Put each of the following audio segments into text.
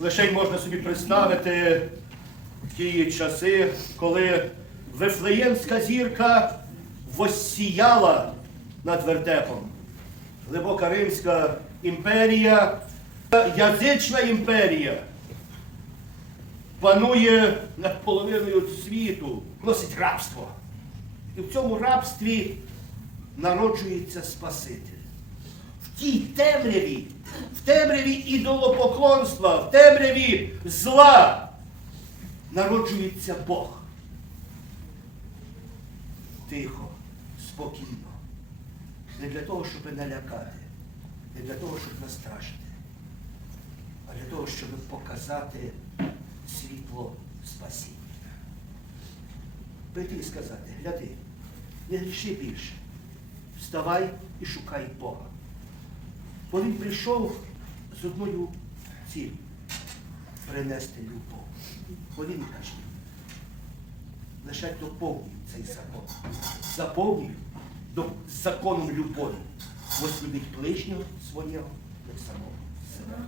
Лише й можна собі представити ті часи, коли Вифлеємська зірка воссіяла над вертепом. Глибока Римська імперія, язична імперія панує над половиною світу, носить рабство. І в цьому рабстві народжується Спаситель. В тій темряві, в темряві ідолопоклонства, в темряві зла народжується Бог. Тихо, спокійно. Не для того, щоб налякати, не для того, щоб настрашити, а для того, щоб показати світло спасіння. Прийти і сказати, гляди, не гріши більше. Вставай і шукай Бога. Бо він прийшов з одною ціллю принести любов. Бо каже, лише доповнюй цей закон. Заповнюй законом любові. Ось ближнього свого, як самого себе.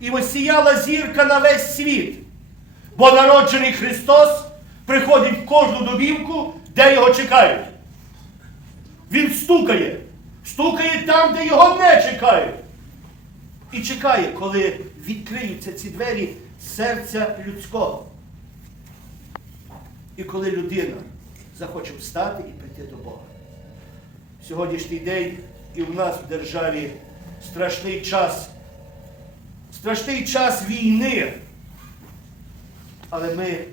І осіяла зірка на весь світ. Бо народжений Христос приходить в кожну домівку, де його чекають. Він стукає, стукає там, де його не чекають. І чекає, коли відкриються ці двері серця людського. І коли людина захоче встати і прийти до Бога. Сьогоднішній день і в нас в державі страшний час. Страшний час війни. Але ми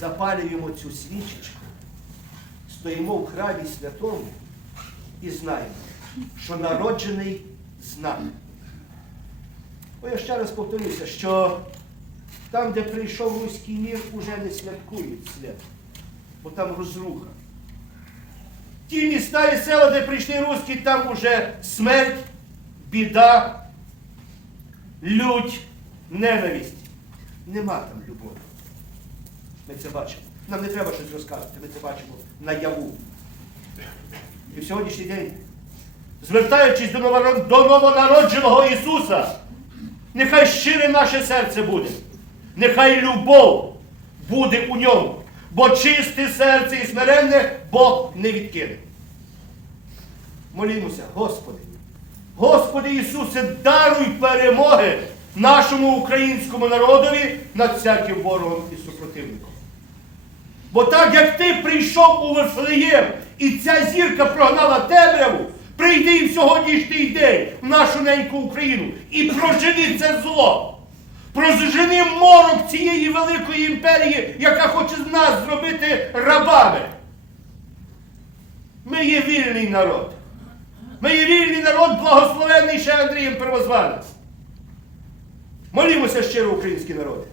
запалюємо цю свічечку, стоїмо в храмі святому і знаємо, що народжений з нами. Бо я ще раз повторюся, що там, де прийшов руський мір, уже не святкують свят, бо там розруха. Ті міста і села, де прийшли руські, там уже смерть, біда, лють, ненависть. Нема там любові. Ми це бачимо. Нам не треба щось розказувати, ми це бачимо наяву. І в сьогоднішній день, звертаючись до новонародженого Ісуса, нехай щире наше серце буде, нехай любов буде у ньому, бо чисте серце і смиренне Бог не відкине. Молімося, Господи. Господи Ісусе, даруй перемоги нашому українському народові над всяким ворогом і супротивником. Бо так як ти прийшов у Вифлеєм, і ця зірка прогнала темряву, прийди в сьогоднішній день в нашу неньку Україну і прожени це зло. Прожени морок цієї великої імперії, яка хоче з нас зробити рабами. Ми є вільний народ. Ми є вільний народ, благословений ще Андрієм Первозванець. Молімося щиро, український народ.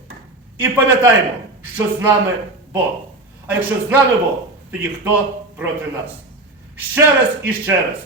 І пам'ятаємо, що з нами Бог. А якщо з нами Бог, тоді хто проти нас? Ще раз і ще раз.